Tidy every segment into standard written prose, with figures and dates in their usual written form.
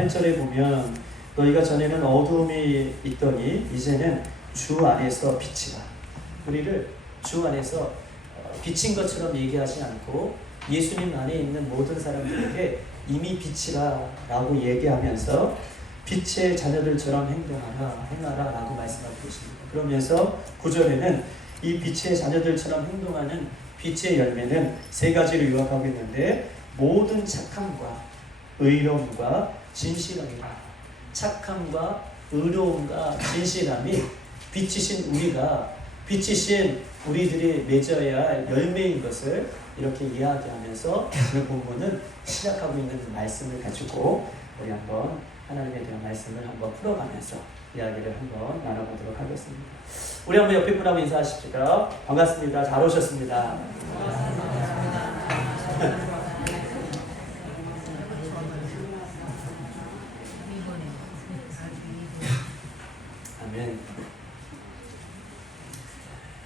8절에 보면 너희가 전에는 어두움이 있더니 이제는 주 안에서 빛이라. 우리를 주 안에서 빛인 것처럼 얘기하지 않고 예수님 안에 있는 모든 사람들에게 이미 빛이라 라고 얘기하면서 빛의 자녀들처럼 행하라 라고 말씀하고 계십니다. 그러면서 9절에는 이 빛의 자녀들처럼 행동하는 빛의 열매는 세 가지를 요약하고 있는데 모든 착함과 의로움과 진실함이라. 착함과 의로움과 진실함이 빛이신 우리가, 빛이신 우리들이 맺어야 할 열매인 것을 이렇게 이야기하면서 오늘 본문은 시작하고 있는 말씀을 가지고 우리 한번 하나님에 대한 말씀을 한번 풀어가면서 이야기를 한번 나눠보도록 하겠습니다. 우리 한번 옆에 분하고 인사하십시오. 반갑습니다. 잘 오셨습니다. 아멘.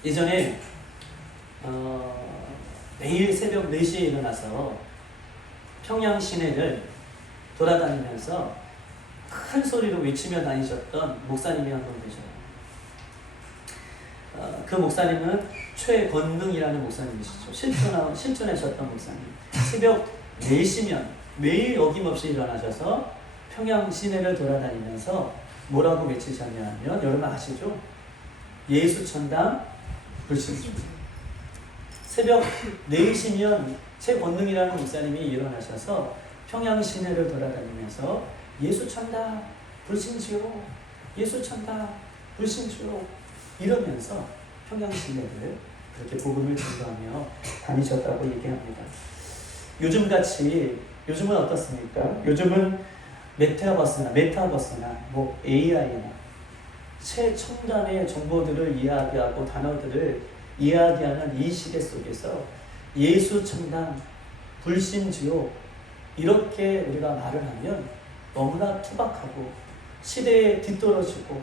예전에 매일 새벽 4시에 일어나서 평양 시내를 돌아다니면서 큰 소리로 외치며 다니셨던 목사님이 한 분 계셔요. 그 목사님은 최권능이라는 목사님이시죠. 실존하셨던 목사님. 새벽 4시면 매일 어김없이 일어나셔서 평양 시내를 돌아다니면서 뭐라고 외치셨냐면 여러분 아시죠? 예수천당 불신주. 새벽 4시면 최권능이라는 목사님이 일어나셔서 평양 시내를 돌아다니면서 예수천당 불신주요, 예수천당 불신주요 이러면서 평양 시내를 그렇게 복음을 전도하며 다니셨다고 얘기합니다. 요즘은 어떻습니까? 요즘은 메타버스나 뭐 AI나 최첨단의 정보들을 이야기하고 단어들을 이야기하는 이 시대 속에서 예수천당 불신주요 이렇게 우리가 말을 하면 너무나 투박하고 시대에 뒤떨어지고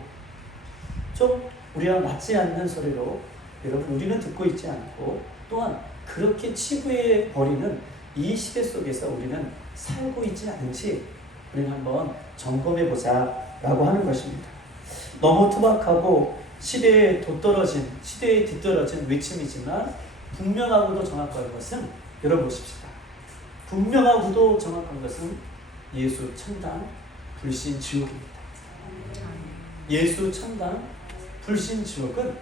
좀 우리와 맞지 않는 소리로 여러분 우리는 듣고 있지 않고 또한 그렇게 치부해 버리는 이 시대 속에서 우리는 살고 있지 않은지 우리는 한번 점검해보자 라고 하는 것입니다. 너무 투박하고 시대에 뒤떨어진 외침이지만 분명하고도 정확한 것은 열어보십시다. 분명하고도 정확한 것은 예수 천당 불신 지옥입니다. 예수 천당 불신 지옥은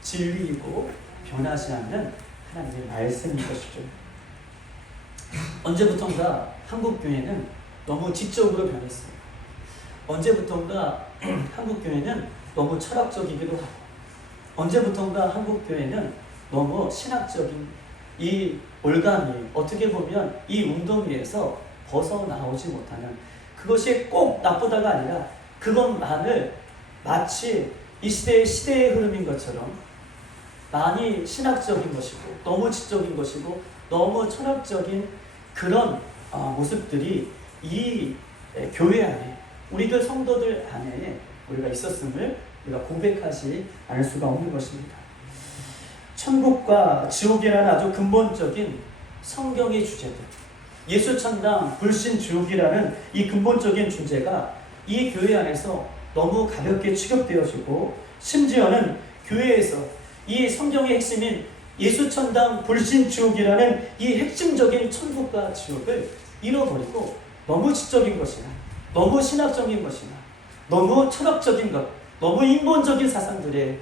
진리이고 변하지 않는 하나님의 말씀인 것이죠. 언제부턴가 한국교회는 너무 지적으로 변했어요. 언제부턴가 한국교회는 너무 철학적이기도 하고 언제부턴가 한국교회는 너무 신학적인 이 올가미, 어떻게 보면 이 웅덩이에서 벗어나오지 못하는 그것이 꼭 나쁘다가 아니라 그것만을 마치 이 시대의 흐름인 것처럼 많이 신학적인 것이고 너무 지적인 것이고 너무 철학적인 그런 모습들이 이 교회 안에 우리들 성도들 안에 우리가 있었음을 우리가 고백하지 않을 수가 없는 것입니다. 천국과 지옥이라는 아주 근본적인 성경의 주제들, 예수천당 불신지옥이라는 이 근본적인 주제가 이 교회 안에서 너무 가볍게 취급되어지고 심지어는 교회에서 이 성경의 핵심인 예수천당 불신지옥이라는 이 핵심적인 천국과 지옥을 잃어버리고 너무 지적인 것이나 너무 신학적인 것이나 너무 철학적인 것, 너무 인본적인 사상들에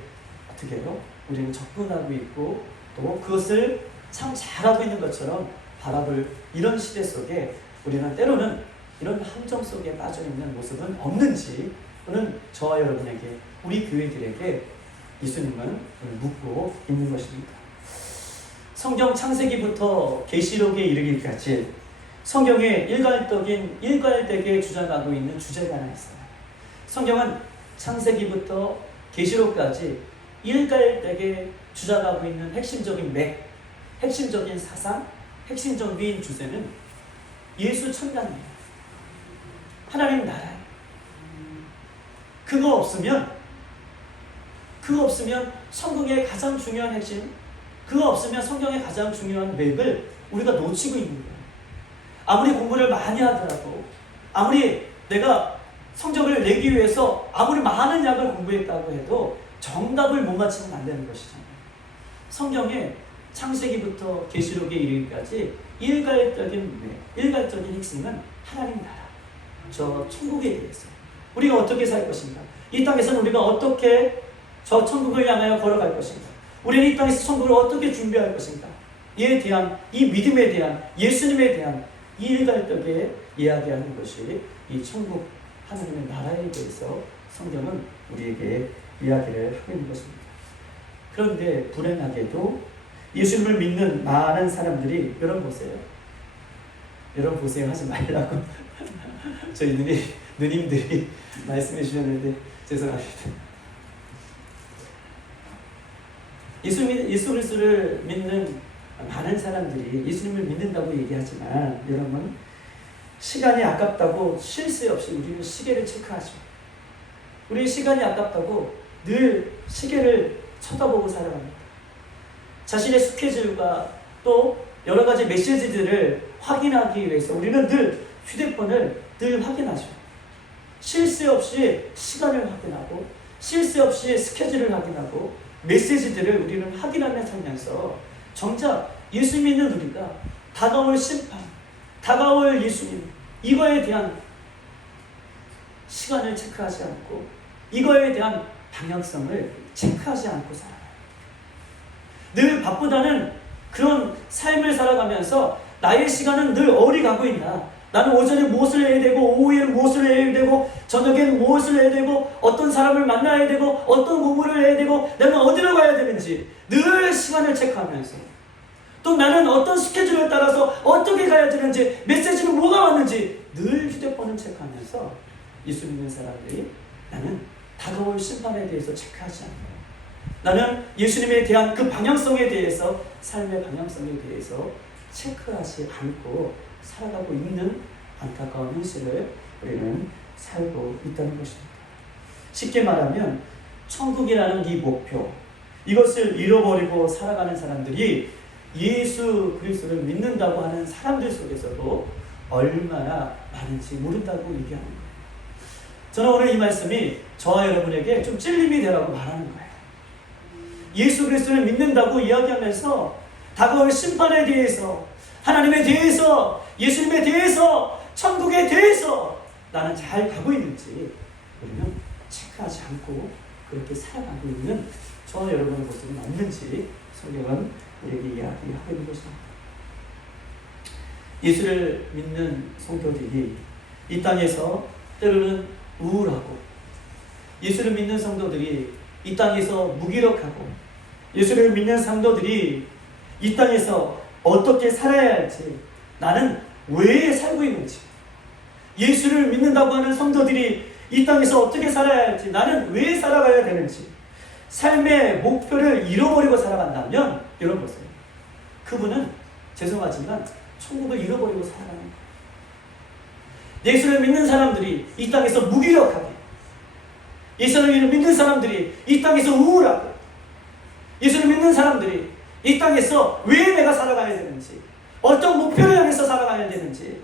어떻게 해요? 우리는 접근하고 있고 또 그것을 참 잘하고 있는 것처럼 바라볼 이런 시대 속에 우리는 때로는 이런 함정 속에 빠져있는 모습은 없는지 또는 저와 여러분에게 우리 교회들에게 예수님은 묻고 있는 것입니다. 성경 창세기부터 계시록에 이르기까지 성경에 일괄되게 주장하고 있는 주제가 하나 있어요. 성경은 창세기부터 계시록까지 일괄되게 주장하고 있는 핵심적인 핵심적인 사상, 핵심적인 주제는 예수 천당이에요. 하나님 나라예요. 그거 없으면 성경의 가장 중요한 핵심, 그거 없으면 성경의 가장 중요한 맥을 우리가 놓치고 있는 거예요. 아무리 공부를 많이 하더라도, 아무리 내가 성적을 내기 위해서 아무리 많은 약을 공부했다고 해도 정답을 못 맞추면 안 되는 것이잖아요. 성경에 창세기부터 계시록에 이르기까지 일괄적인 핵심은 하나님 나라, 저 천국에 대해서 우리가 어떻게 살 것인가, 이 땅에서는 우리가 어떻게 저 천국을 향하여 걸어갈 것인가, 우리는 이 땅에서 천국을 어떻게 준비할 것인가, 이에 대한, 이 믿음에 대한, 예수님에 대한 이 일괄적에 이야기하는 것이 이 천국 하나님의 나라에 대해서 성경은 우리에게 이야기를 하고 있는 것입니다. 그런데 불행하게도 예수님을 믿는 많은 사람들이, 여러분 보세요. 여러분 보세요 하지 말라고 저희 누님들이 말씀해 주셨는데 죄송합니다. 예수 그리스도를 믿는 많은 사람들이 예수님을 믿는다고 얘기하지만, 여러분 시간이 아깝다고 쉴 새 없이 우리는 시계를 체크하죠. 우리 시간이 아깝다고 늘 시계를 쳐다보고 살아갑니다. 자신의 스케줄과 또 여러 가지 메시지들을 확인하기 위해서 우리는 늘 휴대폰을 늘 확인하죠. 쉴 새 없이 시간을 확인하고, 쉴 새 없이 스케줄을 확인하고, 메시지들을 우리는 확인하며 살면서 정작 예수 믿는 우리가 다가올 심판, 다가올 예수님, 이거에 대한 시간을 체크하지 않고, 이거에 대한 방향성을 체크하지 않고 살아요. 늘 바쁘다는 그런 삶을 살아가면서 나의 시간은 늘 어디 가고 있나, 나는 오전에 무엇을 해야 되고, 오후에는 무엇을 해야 되고, 저녁에는 무엇을 해야 되고, 어떤 사람을 만나야 되고, 어떤 공부를 해야 되고, 나는 어디로 가야 되는지 늘 시간을 체크하면서, 또 나는 어떤 스케줄을 따라서 어떻게 가야 되는지, 메시지는 뭐가 왔는지 늘 휴대폰을 체크하면서 예수 믿는 사람들이 나는 다가올 심판에 대해서 체크하지 않아요. 나는 예수님에 대한 그 방향성에 대해서, 삶의 방향성에 대해서 체크하지 않고 살아가고 있는 안타까운 현실을 우리는 살고 있다는 것입니다. 쉽게 말하면 천국이라는 이 목표, 이것을 잃어버리고 살아가는 사람들이 예수 그리스도를 믿는다고 하는 사람들 속에서도 얼마나 많은지 모른다고 얘기하는 거예요. 저는 오늘 이 말씀이 저와 여러분에게 좀 찔림이 되라고 말하는 거예요. 예수 그리스도를 믿는다고 이야기하면서 다가올 심판에 대해서, 하나님에 대해서, 예수님에 대해서, 천국에 대해서 나는 잘 가고 있는지 우리는 체크하지 않고 그렇게 살아가고 있는 저와 여러분의 모습은 없는지 성경은 우리에게 이야기하고 있는 것입니다. 예수를 믿는 성도들이 이 땅에서 때로는 우울하고, 예수를 믿는 성도들이 이 땅에서 무기력하고, 예수를 믿는 성도들이 이 땅에서 어떻게 살아야 할지, 나는 왜 살고 있는지, 예수를 믿는다고 하는 성도들이 이 땅에서 어떻게 살아야 할지, 나는 왜 살아가야 되는지, 삶의 목표를 잃어버리고 살아간다면, 여러분 보세요. 그분은 죄송하지만 천국을 잃어버리고 살아가는 거예요. 예수를 믿는 사람들이 이 땅에서 무기력하게, 예수를 믿는 사람들이 이 땅에서 우울하고, 예수를 믿는 사람들이 이 땅에서 왜 내가 살아가야 되는지, 어떤 목표를 향해서 살아가야 되는지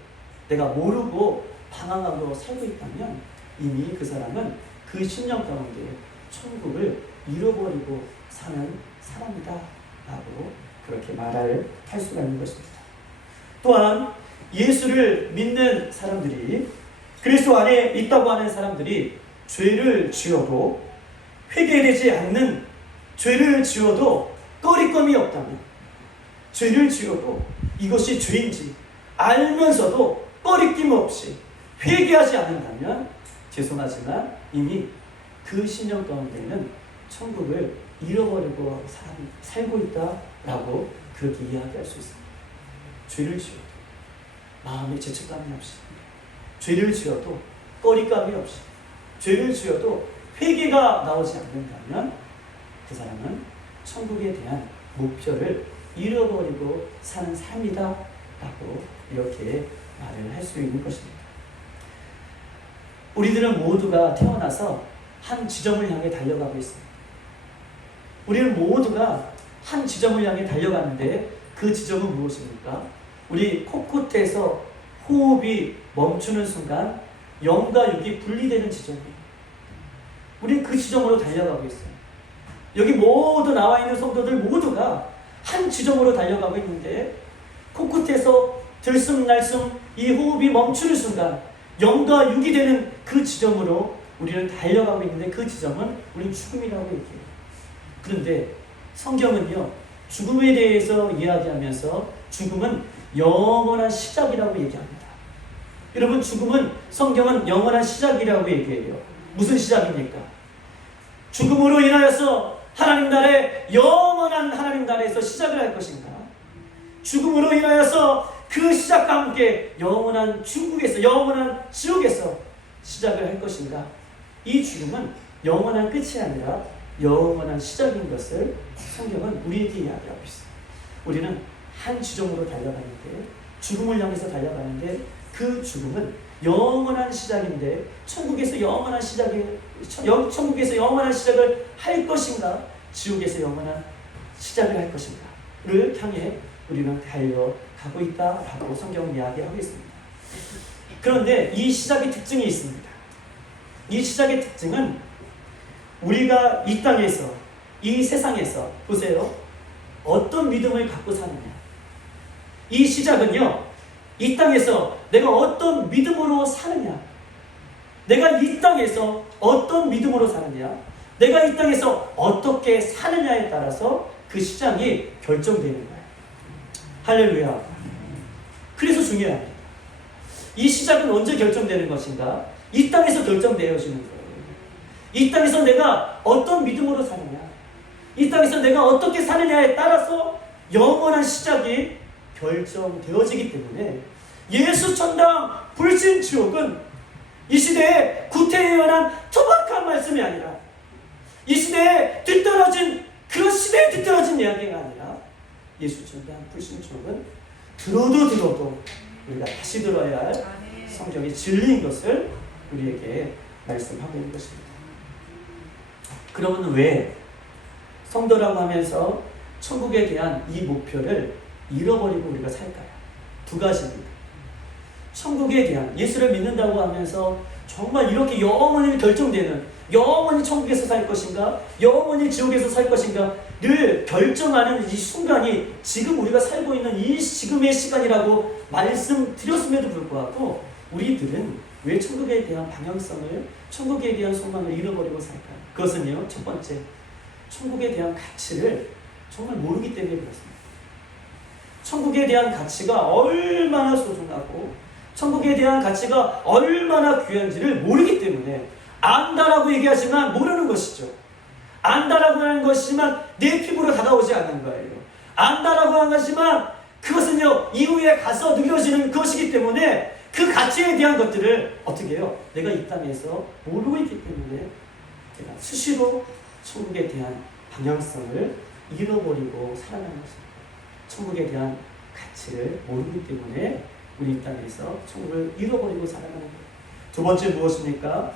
내가 모르고 방황하고 살고 있다면 이미 그 사람은 그 신념 가운데 천국을 잃어버리고 사는 사람이다 라고 그렇게 말할 수가 있는 것입니다. 또한 예수를 믿는 사람들이, 그리스도 안에 있다고 하는 사람들이 죄를 지어도, 회개되지 않는 죄를 지어도 꺼리낌이 없다면, 죄를 지어도 이것이 죄인지 알면서도 꺼리낌 없이 회개하지 않는다면 죄송하지만 이미 그 신념 가운데는 천국을 잃어버리고 살고 있다라고 그렇게 이야기할 수 있습니다. 죄를 지어도 마음에 죄책감이 없이, 죄를 지어도 꺼리감이 없이, 죄를 지어도 회개가 나오지 않는다면 그 사람은 천국에 대한 목표를 잃어버리고 사는 삶이다 라고 이렇게 말을 할 수 있는 것입니다. 우리들은 모두가 태어나서 한 지점을 향해 달려가고 있습니다. 우리는 모두가 한 지점을 향해 달려가는데 그 지점은 무엇입니까? 우리 코끝에서 호흡이 멈추는 순간 영과 육이 분리되는 지점이에요. 우리는 그 지점으로 달려가고 있어요. 여기 모두 나와 있는 성도들 모두가 한 지점으로 달려가고 있는데 코끝에서 들숨날숨 이 호흡이 멈추는 순간 영과 육이 되는 그 지점으로 우리는 달려가고 있는데 그 지점은 우리는 죽음이라고 얘기해요. 그런데 성경은요, 죽음에 대해서 이야기하면서 죽음은 영원한 시작이라고 얘기합니다. 여러분, 죽음은 성경은 영원한 시작이라고 얘기해요. 무슨 시작입니까? 죽음으로 인하여서 하나님 나라의 영원한 하나님 나라에서 시작을 할 것인가? 죽음으로 인하여서 그 시작과 함께 영원한 중국에서, 영원한 지옥에서 시작을 할 것인가? 이 죽음은 영원한 끝이 아니라 영원한 시작인 것을 성경은 우리에게 이야기하고 있어요. 우리는 한 지점으로 달려가는데, 죽음을 향해서 달려가는데 그 죽음은 영원한 시작인데 천국에서 영원한 시작을 할 것인가, 지옥에서 영원한 시작을 할 것인가를 향해 우리는 달려가고 있다라고 성경은 이야기하고 있습니다. 그런데 이 시작의 특징이 있습니다. 이 시작의 특징은 우리가 이 땅에서, 이 세상에서 보세요, 어떤 믿음을 갖고 사느냐. 이 시작은요, 이 땅에서 내가 어떤 믿음으로 사느냐, 내가 이 땅에서 어떤 믿음으로 사느냐, 내가 이 땅에서 어떻게 사느냐에 따라서 그 시작이 결정되는 거예요. 할렐루야. 그래서 중요합니다. 이 시작은 언제 결정되는 것인가? 이 땅에서 결정되어지는 거예요. 이 땅에서 내가 어떤 믿음으로 사느냐, 이 땅에서 내가 어떻게 사느냐에 따라서 영원한 시작이 결정되어지기 때문에 예수 천당 불신 지옥은 이 시대에 구태의연한 투박한 말씀이 아니라, 이 시대에 뒤떨어진, 그런 시대에 뒤떨어진 이야기가 아니라, 예수 천당 불신 지옥은 들어도 우리가 다시 들어야 할 성경의 진리인 것을 우리에게 말씀하고 있는 것입니다. 그러면 왜 성도라고 하면서 천국에 대한 이 목표를 잃어버리고 우리가 살까요? 두 가지입니다. 천국에 대한, 예수를 믿는다고 하면서 정말 이렇게 영원히 결정되는, 영원히 천국에서 살 것인가, 영원히 지옥에서 살 것인가를 결정하는 이 순간이 지금 우리가 살고 있는 이 지금의 시간이라고 말씀드렸음에도 불구하고 우리들은 왜 천국에 대한 방향성을, 천국에 대한 소망을 잃어버리고 살까요? 그것은요, 첫 번째, 천국에 대한 가치를 정말 모르기 때문에 그렇습니다. 천국에 대한 가치가 얼마나 소중하고 천국에 대한 가치가 얼마나 귀한지를 모르기 때문에, 안다라고 얘기하지만 모르는 것이죠. 안다라고 하는 것이지만 내 피부로 다가오지 않는 거예요. 안다라고 하는 것이지만 그것은요, 이후에 가서 느껴지는 것이기 때문에 그 가치에 대한 것들을 어떻게 해요? 내가 이 땅에서 모르고 있기 때문에 내가 수시로 천국에 대한 방향성을 잃어버리고 살아가는 것입니다. 천국에 대한 가치를 모르기 때문에 우리 이 땅에서 천국을 잃어버리고 살아가는 거예요. 두 번째 무엇입니까?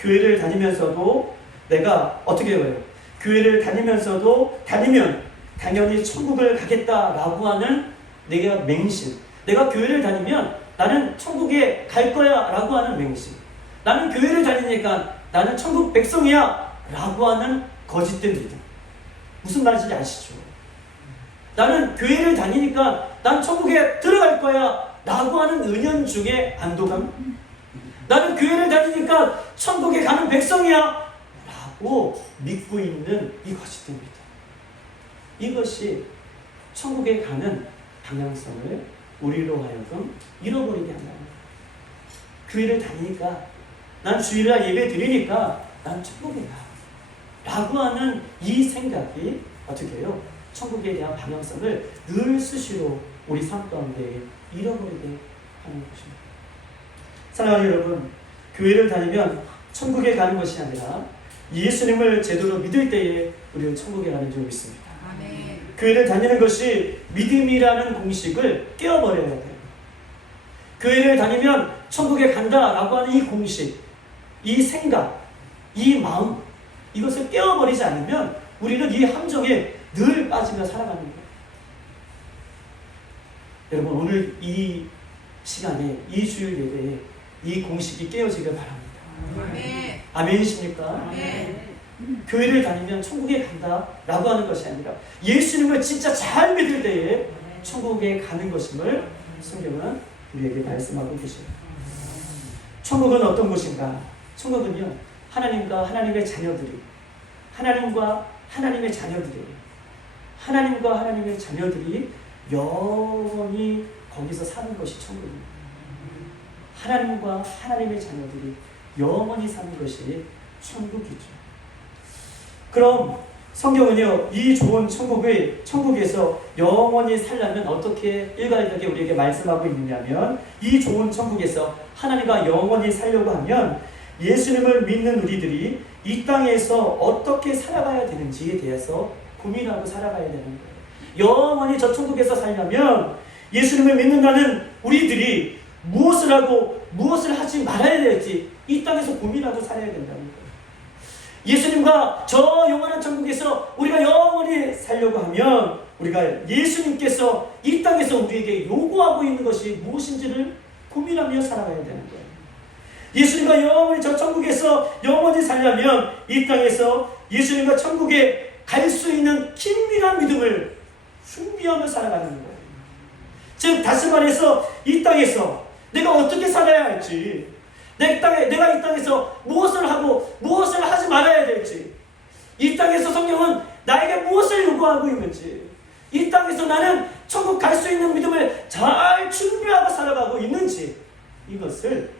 교회를 다니면서도 내가 어떻게 해요? 교회를 다니면서도 다니면 당연히 천국을 가겠다라고 하는 내가 맹신, 내가 교회를 다니면 나는 천국에 갈 거야 라고 하는 맹신, 나는 교회를 다니니까 나는 천국 백성이야 라고 하는 거짓된 믿음. 무슨 말인지 아시죠? 나는 교회를 다니니까 난 천국에 들어갈 거야 라고 하는 은연중에 안도감, 나는 교회를 다니니까 천국에 가는 백성이야 라고 믿고 있는 이 거짓된 믿음, 이것이 천국에 가는 방향성을 우리로 하여금 잃어버리게 한다는 거예요. 교회를 다니니까, 난 주일날 예배 드리니까 난 천국에 가 라고 하는 이 생각이 어떻게 해요? 천국에 대한 방향성을 늘 수시로 우리 삶 가운데 잃어버리게 하는 것입니다. 사랑하는 여러분, 교회를 다니면 천국에 가는 것이 아니라 예수님을 제대로 믿을 때에 우리는 천국에 가는 줄 믿습니다. 아멘. 교회를 다니는 것이 믿음이라는 공식을 깨어버려야 돼요. 교회를 다니면 천국에 간다라고 하는 이 공식, 이 생각, 이 마음, 이것을 깨어버리지 않으면 우리는 이 함정에 늘 빠지며 살아가는 거예요. 여러분, 오늘 이 시간에, 이 주일 예배에 이 공식이 깨어지길 바랍니다. 아멘. 아멘이십니까? 아멘. 교회를 다니면 천국에 간다라고 하는 것이 아니라 예수님을 진짜 잘 믿을 때에 천국에 가는 것임을 성경은 우리에게 말씀하고 계십니다. 천국은 어떤 곳인가? 천국은요, 하나님과 하나님의 자녀들이 영원히 거기서 사는 것이 천국입니다. 하나님과 하나님의 자녀들이 영원히 사는 것이 천국이죠. 그럼 성경은요, 이 좋은 천국에서 영원히 살려면 어떻게 일괄되게 우리에게 말씀하고 있느냐면, 이 좋은 천국에서 하나님과 영원히 살려고 하면 예수님을 믿는 우리들이 이 땅에서 어떻게 살아가야 되는지에 대해서 고민하고 살아가야 되는 거예요. 영원히 저 천국에서 살려면 예수님을 믿는다는 우리들이 무엇을 하고 무엇을 하지 말아야 될지 이 땅에서 고민하고 살아야 된다는 거예요. 예수님과 저 영원한 천국에서 우리가 영원히 살려고 하면 우리가 예수님께서 이 땅에서 우리에게 요구하고 있는 것이 무엇인지를 고민하며 살아가야 되는 거예요. 예수님과 영원히 저 천국에서 영원히 살려면 이 땅에서 예수님과 천국에 갈 수 있는 긴밀한 믿음을 준비하며 살아가는 거예요. 즉 다시 말해서 이 땅에서 내가 어떻게 살아야 할지, 내가 이 땅에서 무엇을 하고 무엇을 하지 말아야 될지, 이 땅에서 성경은 나에게 무엇을 요구하고 있는지, 이 땅에서 나는 천국 갈 수 있는 믿음을 잘 준비하고 살아가고 있는지, 이것을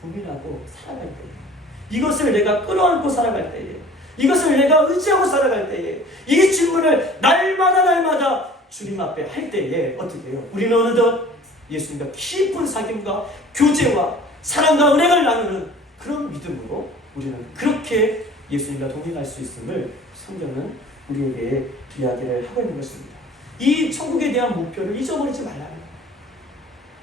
고민하고 살아갈 때에, 이것을 내가 끌어안고 살아갈 때에, 이것을 내가 의지하고 살아갈 때에, 이 질문을 날마다 주님 앞에 할 때에 어떻게 해요? 우리는 어느덧 예수님과 깊은 사귐과 교제와 사랑과 은혜를 나누는 그런 믿음으로 우리는 그렇게 예수님과 동행할 수 있음을 성경은 우리에게 이야기를 하고 있는 것입니다. 이 천국에 대한 목표를 잊어버리지 말라는 거예요.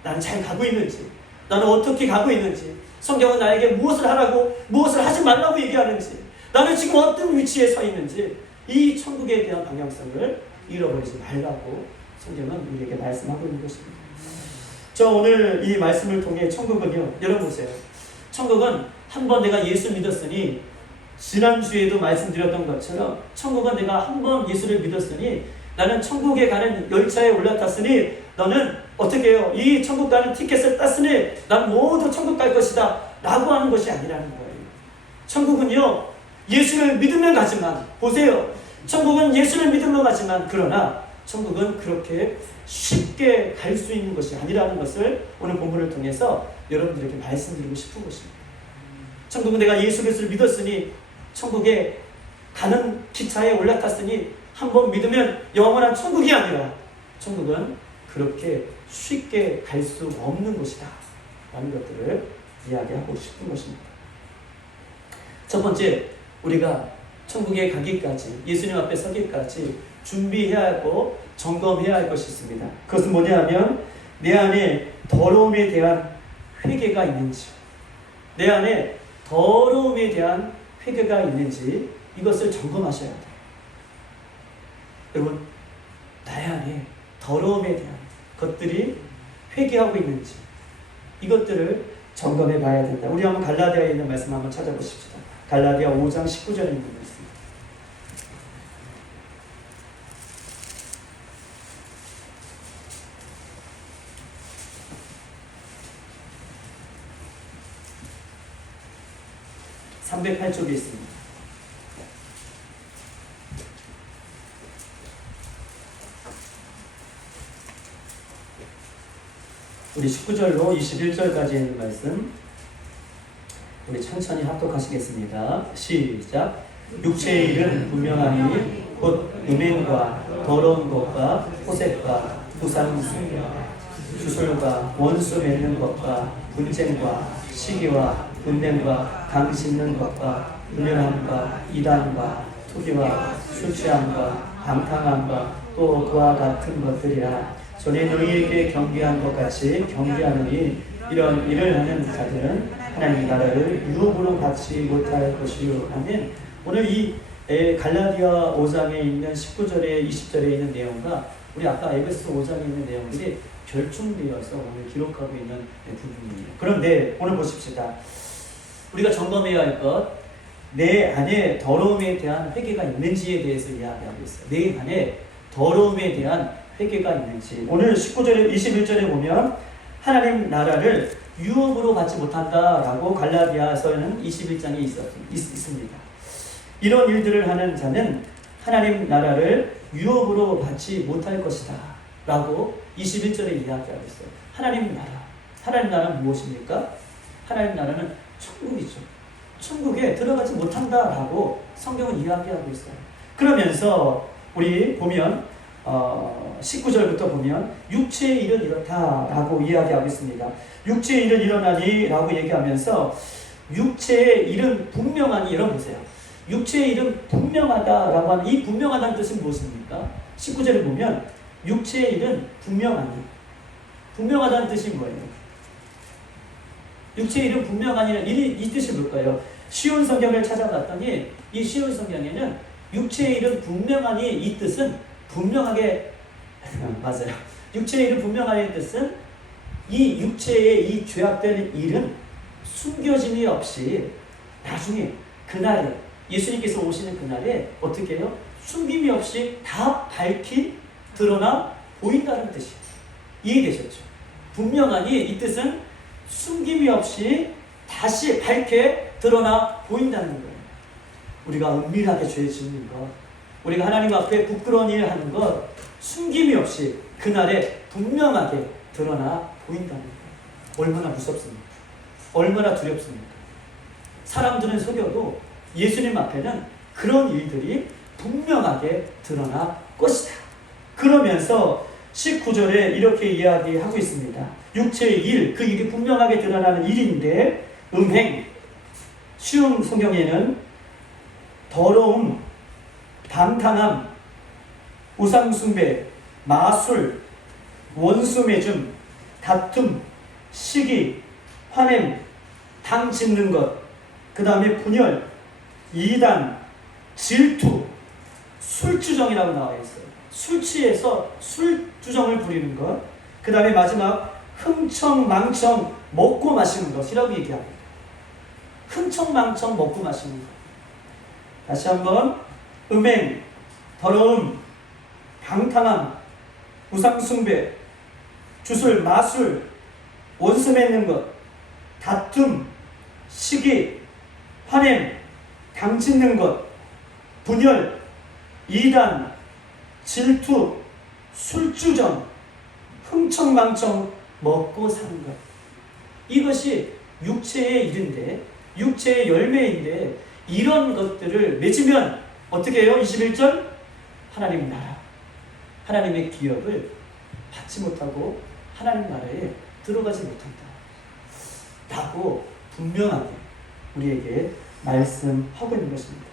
나는 잘 가고 있는지, 나는 어떻게 가고 있는지, 성경은 나에게 무엇을 하라고 무엇을 하지 말라고 얘기하는지, 나는 지금 어떤 위치에 서 있는지, 이 천국에 대한 방향성을 잃어버리지 말라고 성경은 우리에게 말씀하고 있는 것입니다. 저 오늘 이 말씀을 통해 천국은요, 여러분 보세요. 천국은 한번 내가 예수 믿었으니, 지난주에도 말씀드렸던 것처럼 천국은 내가 한번 예수를 믿었으니, 나는 천국에 가는 열차에 올라탔으니 너는 어떻게 해요? 이 천국 가는 티켓을 땄으니 난 모두 천국 갈 것이다 라고 하는 것이 아니라는 거예요. 천국은요, 예수를 믿으면 가지만, 보세요, 천국은 예수를 믿으면 가지만, 그러나 천국은 그렇게 쉽게 갈 수 있는 것이 아니라는 것을 오늘 본문을 통해서 여러분들에게 말씀드리고 싶은 것입니다. 천국은 내가 예수 그리스도를 믿었으니, 천국에 가는 기차에 올라탔으니 한번 믿으면 영원한 천국이 아니라, 천국은 그렇게 쉽게 갈 수 없는 것이다 라는 것들을 이야기하고 싶은 것입니다. 첫 번째, 우리가 천국에 가기까지, 예수님 앞에 서기까지 준비해야 하고 점검해야 할 것이 있습니다. 그것은 뭐냐 하면, 내 안에 더러움에 대한 회개가 있는지, 내 안에 더러움에 대한 회개가 있는지, 이것을 점검하셔야 돼요. 여러분, 나의 안에 더러움에 대한 것들이 회개하고 있는지, 이것들을 점검해 봐야 된다. 우리 한번 갈라디아에 있는 말씀 한번 찾아보십시다. 갈라디아 5장 19절에 있는 말씀. (308쪽에) 있습니다. 우리 19절로 21절까지 있는 말씀 우리 천천히 합독하시겠습니다. 시작. 육체의 일은 분명하니 곧 음행과 더러운 것과 호색과 부상승과 주술과 원수 맺는 것과 분쟁과 시기와 분냄과 강 짓는 것과 음란함과 이단과 투기와 술 취함과 방탕함과 또 그와 같은 것들이라. 전에 너희에게 경계한 것 같이 경계하느니 이런 일을 하는 자들은 하나님 나라를 유업으로 받지 못할 것이요. 아멘. 오늘 이 갈라디아 5장에 있는 19절에 20절에 있는 내용과 우리 아까 에베소 5장에 있는 내용들이 결중되어서 오늘 기록하고 있는 부분이에요. 그런데 오늘 보십시다. 우리가 점검해야 할 것, 내 안에 더러움에 대한 회개가 있는지에 대해서 이야기하고 있어요. 내 안에 더러움에 대한 회개가 있는지. 오늘 19절, 21절에 보면 하나님 나라를 유업으로 받지 못한다라고 갈라디아서는 21장에 있습니다. 이런 일들을 하는 자는 하나님 나라를 유업으로 받지 못할 것이다 라고 21절에 이야기하고 있어요. 하나님 나라는 무엇입니까? 하나님 나라는 천국이죠. 천국에 들어가지 못한다라고 성경은 이야기하고 있어요. 그러면서 우리 보면 19절부터 보면 육체의 일은 이렇다라고 이야기하고 있습니다. 육체의 일은 일어나니 라고 얘기하면서 육체의 일은 분명하니, 여러분 보세요. 육체의 일은 분명하다라고 하는 이 분명하다는 뜻은 무엇입니까? 19절을 보면 육체의 일은 분명하니, 분명하다는 뜻이 뭐예요? 육체의 일은 분명하니는 이 뜻이 뭘까요? 쉬운 성경을 찾아봤더니 이 쉬운 성경에는 육체의 일은 분명하니 이 뜻은 분명하게 맞아요. 육체의 일은 분명하니 뜻은 이 육체의 이 죄악된 일은 숨겨짐이 없이 나중에 그날에 예수님께서 오시는 그날에 어떻게 해요? 숨김이 없이 다 밝히 드러나 보인다는 뜻이에요. 이해되셨죠? 분명하니 이 뜻은 숨김이 없이 다시 밝게 드러나 보인다는 거예요. 우리가 은밀하게 죄 짓는 것, 우리가 하나님 앞에 부끄러운 일 하는 것, 숨김이 없이 그날에 분명하게 드러나 보인다는 거예요. 얼마나 무섭습니까? 얼마나 두렵습니까? 사람들은 속여도 예수님 앞에는 그런 일들이 분명하게 드러날 것이다. 그러면서 19절에 이렇게 이야기하고 있습니다. 육체의 일, 그 일이 분명하게 드러나는 일인데, 음행, 쉬운 성경에는 더러움, 방탕함, 우상숭배, 마술, 원수매줌, 다툼, 시기, 화냄, 당 짚는 것, 그 다음에 분열, 이단, 질투, 술주정이라고 나와 있어요. 술 취해서 술주정을 부리는 것, 그 다음에 마지막 흥청망청 먹고 마시는 것이라고 얘기합니다. 흥청망청 먹고 마시는 것. 다시 한번, 음행, 더러움, 방탕함, 우상숭배, 주술, 마술, 원수 맺는 것, 다툼, 시기, 화냄, 당 짚는 것, 분열, 이단, 질투, 술주정, 흥청망청 먹고 사는 것. 이것이 육체의 일인데, 육체의 열매인데, 이런 것들을 맺으면 어떻게 해요? 21절, 하나님 나라, 하나님의 기업을 받지 못하고 하나님 나라에 들어가지 못한다 라고 분명하게 우리에게 말씀하고 있는 것입니다.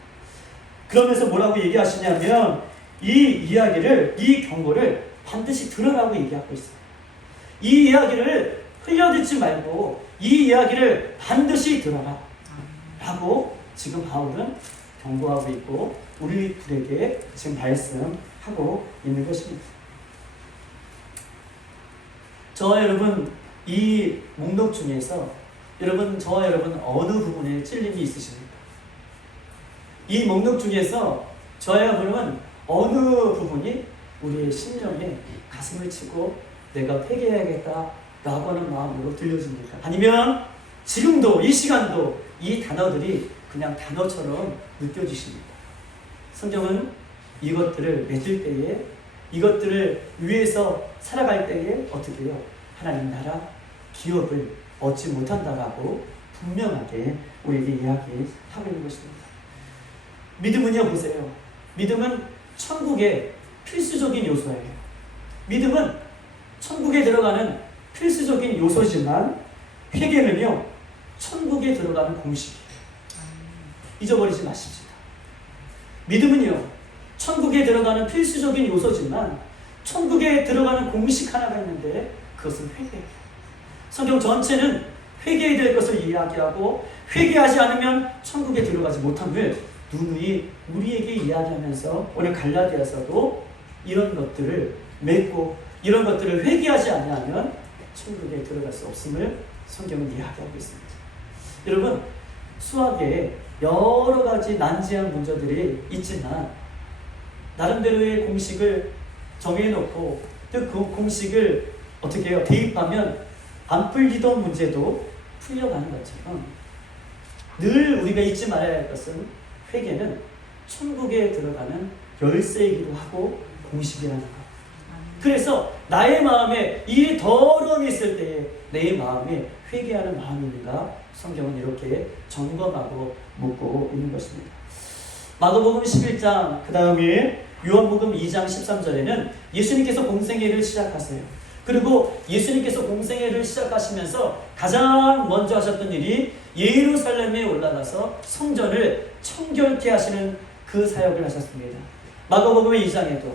그러면서 뭐라고 얘기하시냐면, 이 이야기를, 이 경고를 반드시 들으라고 얘기하고 있어요. 이 이야기를 흘려듣지 말고 이 이야기를 반드시 들어라 라고 지금 바울은 경고하고 있고 우리들에게 지금 말씀하고 있는 것입니다. 저와 여러분, 이 목록 중에서 저와 여러분 어느 부분에 찔림이 있으십니까? 이 목록 중에서 저와 여러분은 어느 부분이 우리의 심령에 가슴을 치고 내가 회개해야겠다 라고 하는 마음으로 들려집니까? 아니면 지금도 이 시간도 이 단어들이 그냥 단어처럼 느껴지십니까? 성경은 이것들을 맺을 때에, 이것들을 위해서 살아갈 때에 어떻게 해요? 하나님 나라 기업을 얻지 못한다라고 분명하게 우리에게 이야기하고 있는 것입니다. 믿음은요, 보세요. 믿음은 천국의 필수적인 요소예요. 믿음은 천국에 들어가는 필수적인 요소지만 회개는요, 천국에 들어가는 공식이에요. 잊어버리지 마십시다. 믿음은요, 천국에 들어가는 필수적인 요소지만 천국에 들어가는 공식 하나가 있는데 그것은 회개예요. 성경 전체는 회개해야 될 것을 이야기하고 회개하지 않으면 천국에 들어가지 못함을 누누이 우리에게 이야기하면서 오늘 갈라디아서도 이런 것들을 맺고 이런 것들을 회개하지 않으면 천국에 들어갈 수 없음을 성경은 이야기하고 있습니다. 여러분, 수학에 여러 가지 난제한 문제들이 있지만 나름대로의 공식을 정해놓고 또 그 공식을 어떻게 해요? 대입하면 안 풀리던 문제도 풀려가는 것처럼 늘 우리가 잊지 말아야 할 것은 회개는 천국에 들어가는 열쇠이기도 하고 공식이라는 것. 그래서 나의 마음에 이 더러움이 있을 때에 내 마음에 회개하는 마음이 있는가? 성경은 이렇게 점검하고 묻고 있는 것입니다. 마가복음 11장 그 다음에 요한복음 2장 13절에는 예수님께서 공생애를 시작하세요. 그리고 예수님께서 공생애를 시작하시면서 가장 먼저 하셨던 일이 예루살렘에 올라가서 성전을 청결케 하시는 그 사역을 하셨습니다. 마가복음 2장에도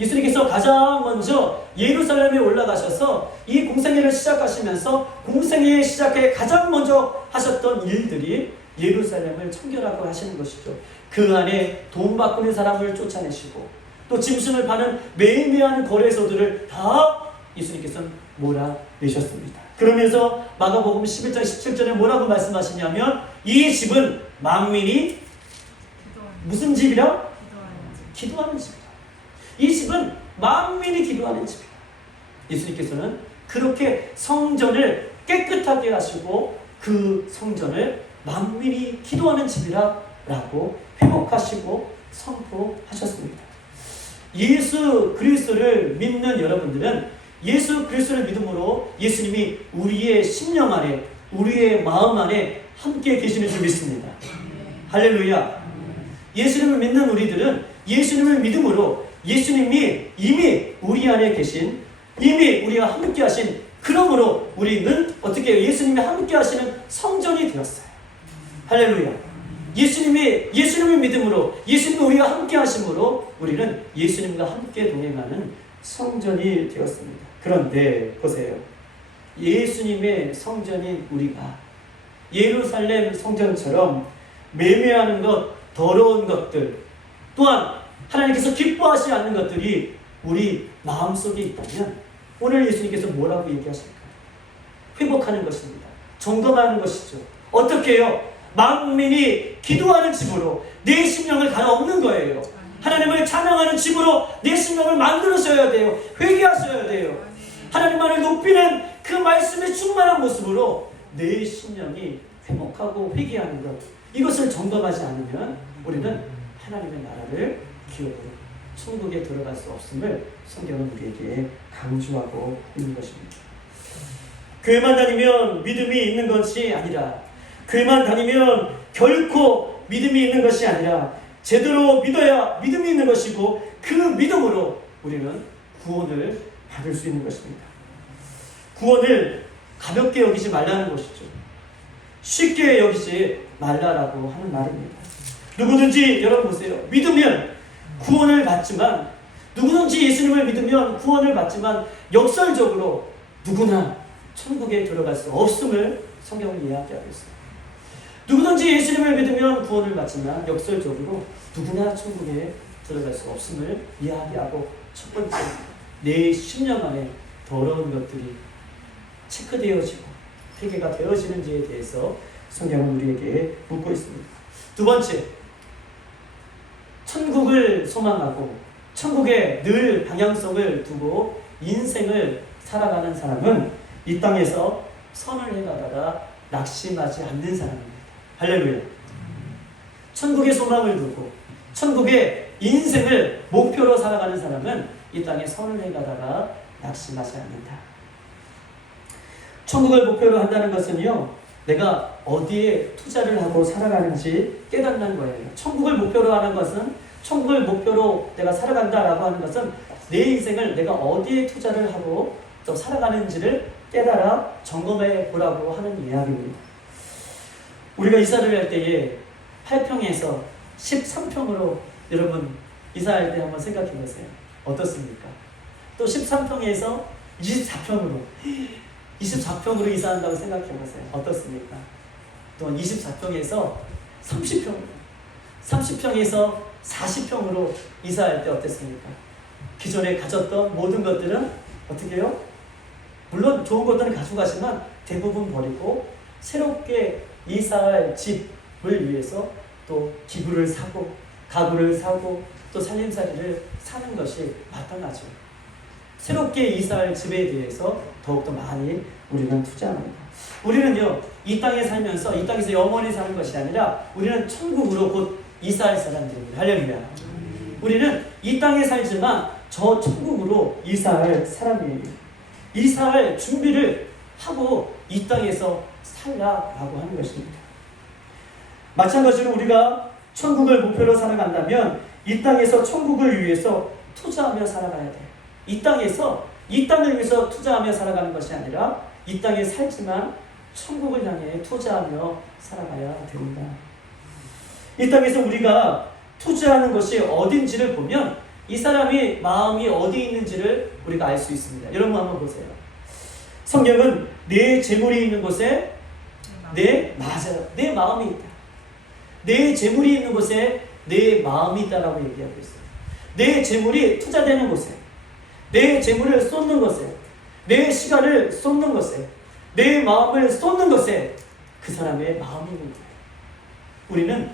예수님께서 가장 먼저 예루살렘에 올라가셔서 이 공생애를 시작하시면서 공생애 시작에 가장 먼저 하셨던 일들이 예루살렘을 청결하고 하시는 것이죠. 그 안에 돈 바꾸는 사람을 쫓아내시고 또 짐승을 파는 매매하는 거래소들을 다 예수님께서는 몰아내셨습니다. 그러면서 마가복음 11장 17절에 뭐라고 말씀하시냐면 이 집은 만민이 무슨 집이라? 기도하는 집이다. 이 집은 만민이 기도하는 집이다. 예수님께서는 그렇게 성전을 깨끗하게 하시고 그 성전을 만민이 기도하는 집이라 라고 회복하시고 선포하셨습니다. 예수 그리스도를 믿는 여러분들은 예수 그리스도를 믿음으로 예수님이 우리의 심령 안에 우리의 마음 안에 함께 계시는 줄 믿습니다. 할렐루야. 예수님을 믿는 우리들은 예수님을 믿음으로 예수님이 이미 우리 안에 계신 이미 우리와 함께 하신 그러므로 우리는 어떻게 예수님이 함께 하시는 성전이 되었어요. 할렐루야. 예수님을 믿음으로 예수님이 우리와 함께 하심으로 우리는 예수님과 함께 동행하는 성전이 되었습니다. 그런데 보세요. 예수님의 성전인 우리가 예루살렘 성전처럼 매매하는 것, 더러운 것들 또한 하나님께서 기뻐하시지 않는 것들이 우리 마음속에 있다면 오늘 예수님께서 뭐라고 얘기하실까요? 회복하는 것입니다. 점검하는 것이죠. 어떻게 해요? 만민이 기도하는 집으로 내 심령을 갈아엎는 거예요. 하나님을 찬양하는 집으로 내 심령을 만들으셔야 돼요. 회개하셔야 돼요. 하나님만을 높이는 그 말씀에 충만한 모습으로 내 심령이 회복하고 회개하는 것, 이것을 점검하지 않으면 우리는 하나님의 나라를 기업으로 천국에 들어갈 수 없음을 성경은 우리에게 강조하고 있는 것입니다. 교회만 다니면 믿음이 있는 것이 아니라 교회만 다니면 결코 믿음이 있는 것이 아니라 제대로 믿어야 믿음이 있는 것이고 그 믿음으로 우리는 구원을 받을 수 있는 것입니다. 구원을 가볍게 여기지 말라는 것이죠. 쉽게 여기지 말라라고 하는 말입니다. 누구든지 여러분 보세요. 믿으면 구원을 받지만 누구든지 예수님을 믿으면 구원을 받지만 역설적으로 누구나 천국에 들어갈 수 없음을 성경은 이야기하고 있습니다. 누구든지 예수님을 믿으면 구원을 받지만 역설적으로 누구나 천국에 들어갈 수 없음을 이야기하고 첫 번째, 내 심령 안에 더러운 것들이 체크되어지고 회개가 되어지는지에 대해서 성경은 우리에게 묻고 있습니다. 두 번째, 천국을 소망하고 천국에 늘 방향성을 두고 인생을 살아가는 사람은 이 땅에서 선을 해가다가 낙심하지 않는 사람입니다. 할렐루야. 천국의 소망을 두고 천국의 인생을 목표로 살아가는 사람은 이 땅에 선을 해가다가 낙심하지 않는다. 천국을 목표로 한다는 것은요, 내가 어디에 투자를 하고 살아가는지 깨닫는 거예요. 천국을 목표로 하는 것은, 천국을 목표로 내가 살아간다라고 하는 것은 내 인생을 내가 어디에 투자를 하고 또 살아가는지를 깨달아 점검해 보라고 하는 이야기입니다. 우리가 이사를 할 때에 8평에서 13평으로 여러분 이사할 때 한번 생각해 보세요. 어떻습니까? 또 13평에서 24평으로 이사한다고 생각해 보세요. 어떻습니까? 또 24평에서 30평에서 40평으로 이사할 때 어땠습니까? 기존에 가졌던 모든 것들은 어떻게 해요? 물론 좋은 것들은 가져가지만 대부분 버리고 새롭게 이사할 집을 위해서 또 기구를 사고 가구를 사고 또 살림살이를 사는 것이 마땅하죠. 새롭게 이사할 집에 대해서 더욱더 많이 우리는 투자합니다. 우리는요, 이 땅에 살면서 이 땅에서 영원히 사는 것이 아니라 우리는 천국으로 곧 이사할 사람들입니다. 할렐루야. 우리는 이 땅에 살지만 저 천국으로 이사할 사람이에요. 이사할 준비를 하고 이 땅에서 살라라고 하는 것입니다. 마찬가지로 우리가 천국을 목표로 살아간다면 이 땅에서 천국을 위해서 투자하며 살아가야 돼요. 이 땅에서 이 땅을 위해서 투자하며 살아가는 것이 아니라 이 땅에 살지만 천국을 향해 투자하며 살아가야 됩니다. 이 땅에서 우리가 투자하는 것이 어딘지를 보면 이 사람이 마음이 어디 있는지를 우리가 알 수 있습니다. 여러분 한번 보세요. 성경은 내 재물이 있는 곳에 맞아요. 내 마음이 있다. 내 재물이 있는 곳에 내 마음이 있다라고 얘기하고 있어요. 내 재물이 투자되는 곳에, 내 재물을 쏟는 것에, 내 시간을 쏟는 것에, 내 마음을 쏟는 것에 그 사람의 마음이 있는 거예요. 우리는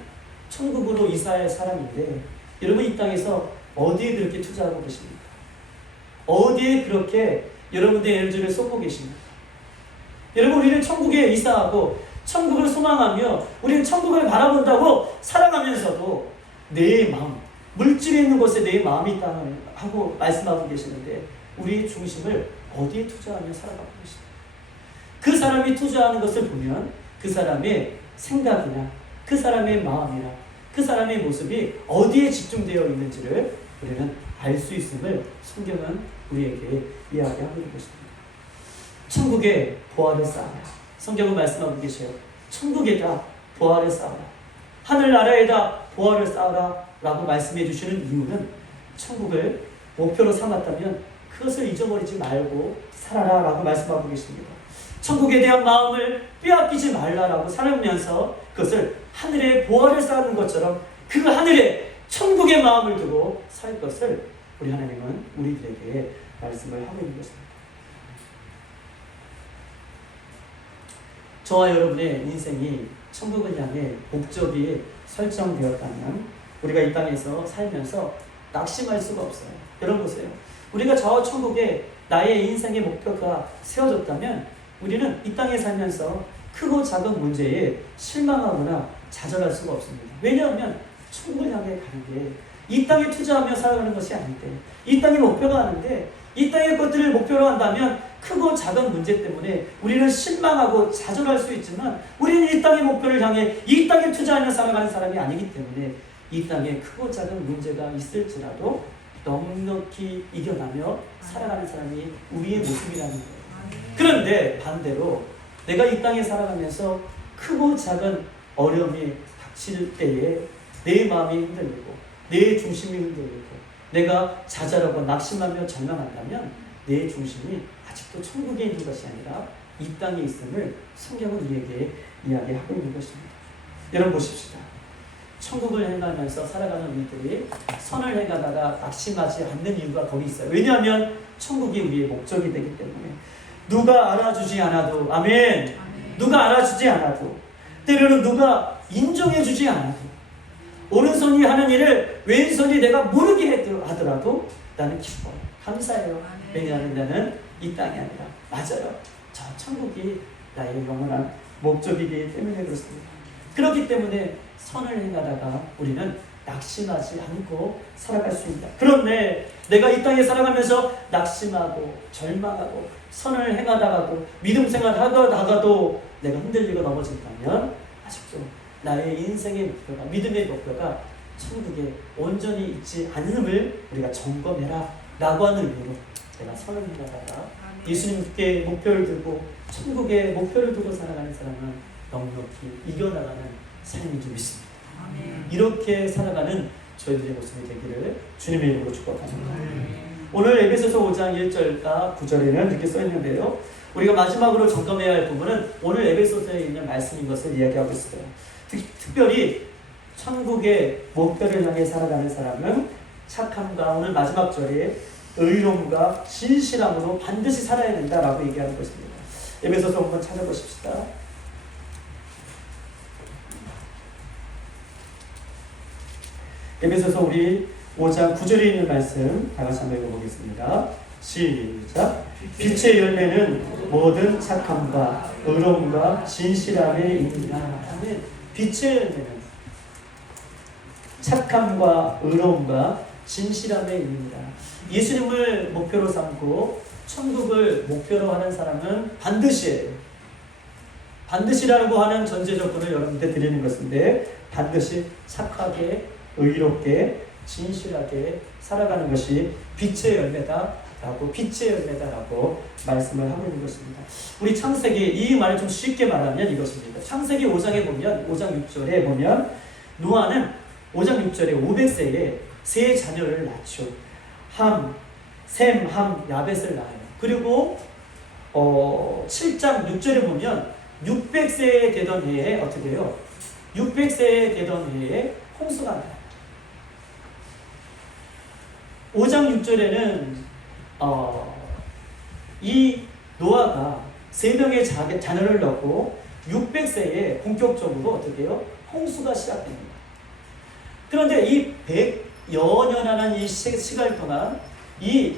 천국으로 이사할 사람인데 여러분 이 땅에서 어디에 그렇게 투자하고 계십니까? 어디에 그렇게 여러분의 에너지를 쏟고 계십니까? 여러분 우리는 천국에 이사하고 천국을 소망하며 우리는 천국을 바라본다고 살아가면서도 내 마음, 물질이 있는 곳에 내 마음이 있다 하고 말씀하고 계시는데 우리의 중심을 어디에 투자하며 살아가고 계십니까? 그 사람이 투자하는 것을 보면 그 사람의 생각이나 그 사람의 마음이나 그 사람의 모습이 어디에 집중되어 있는지를 우리는 알 수 있음을 성경은 우리에게 이야기하고 있는 것입니다. 천국에 보화를 쌓아라. 성경은 말씀하고 계셔요. 천국에다 보화를 쌓아라. 하늘나라에다 보화를 쌓아라 라고 말씀해 주시는 이유는 천국을 목표로 삼았다면 그것을 잊어버리지 말고 살아라 라고 말씀하고 계십니다. 천국에 대한 마음을 빼앗기지 말라라고 살면서 그것을 하늘에 보화를 쌓는 것처럼 그 하늘에 천국의 마음을 두고 살 것을 우리 하나님은 우리들에게 말씀을 하고 있는 것입니다. 저와 여러분의 인생이 천국을 향해 목적이 설정되었다면 우리가 이 땅에서 살면서 낙심할 수가 없어요. 여러분 보세요. 우리가 저 천국에 나의 인생의 목표가 세워졌다면 우리는 이 땅에 살면서 크고 작은 문제에 실망하거나 좌절할 수가 없습니다. 왜냐하면 천국을 향해 가는 게 이 땅에 투자하며 살아가는 것이 아닌데 이 땅의 목표가 아닌데 이 땅의 것들을 목표로 한다면 크고 작은 문제 때문에 우리는 실망하고 좌절할 수 있지만 우리는 이 땅의 목표를 향해 이 땅에 투자하며 살아가는 사람이 아니기 때문에 이 땅에 크고 작은 문제가 있을지라도 넉넉히 이겨나며 살아가는 사람이 우리의 모습이라는 거예요. 그런데 반대로 내가 이 땅에 살아가면서 크고 작은 어려움이 닥칠 때에 내 마음이 흔들리고 내 중심이 흔들리고 내가 좌절하고 낙심하며 절망한다면 내 중심이 아직도 천국에 있는 것이 아니라 이 땅에 있음을 성경은 우리에게 이야기하고 있는 것입니다. 여러분 보십시다. 천국을 행하면서 살아가는 우리들이 선을 행하다가 낙심하지 않는 이유가 거기 있어요. 왜냐하면 천국이 우리의 목적이 되기 때문에 누가 알아주지 않아도 아멘. 누가 알아주지 않아도 때로는 누가 인정해주지 않아도 오른손이 하는 일을 왼손이 내가 모르게 하더라도 나는 기뻐요. 감사해요. 왜냐하면 나는 이 땅이 아니라 맞아요. 저 천국이 나의 영원한 목적이기 때문에 그렇습니다. 그렇기 때문에 선을 행하다가 우리는 낙심하지 않고 살아갈 수 있다. 그런데 내가 이 땅에 살아가면서 낙심하고 절망하고 선을 행하다가도 믿음 생활하다가도 내가 흔들리고 넘어진다면 아직도 나의 인생의 목표가 믿음의 목표가 천국에 온전히 있지 않음을 우리가 점검해라 라고 하는 의미로 내가 선을 행하다가 예수님께 목표를 두고 천국에 목표를 두고 살아가는 사람은 넉넉히 이겨나가는 삶인 줄 믿습니다. 이렇게 살아가는 저희들의 모습이 되기를 주님의 이름으로 축복합니다. 오늘 에베소서 5장 1절과 9절에는 이렇게 써있는데요. 우리가 마지막으로 점검해야 할 부분은 오늘 에베소서에 있는 말씀인 것을 이야기하고 있어요. 특별히 천국의 목표를 향해 살아가는 사람은 착함과 오늘 마지막 절에 의로움과 신실함으로 반드시 살아야 된다라고 얘기하는 것입니다. 에베소서 한번 찾아보십시다. 에베소서 우리 5장 9절에 있는 말씀 다 같이 한번 읽어보겠습니다. 시작. 빛의 열매는 모든 착함과 의로움과 진실함에 있느니라. 아멘. 빛의 열매는 착함과 의로움과 진실함에 있느니라. 예수님을 목표로 삼고 천국을 목표로 하는 사람은 반드시라고 하는 전제 조건을 여러분께 드리는 것인데, 반드시 착하게 의롭게 진실하게 살아가는 것이 빛의 열매다라고 말씀을 하고 있는 것입니다. 우리 창세기, 이 말을 좀 쉽게 말하면 이것입니다. 창세기 5장에 보면 5장 6절에 보면 노아는 5장 6절에 500세에 세 자녀를 낳죠. 셈, 함, 야벳을 낳아요. 그리고 7장 6절에 보면 600세 되던 해에 어떻게 해요? 600세 되던 해에 홍수가 나요. 5장 6절에는 이 노아가 3명의 자녀를 낳고 600세에 본격적으로 어떻게 해요? 홍수가 시작됩니다. 그런데 이 100여 년이라는 이 시간 동안 이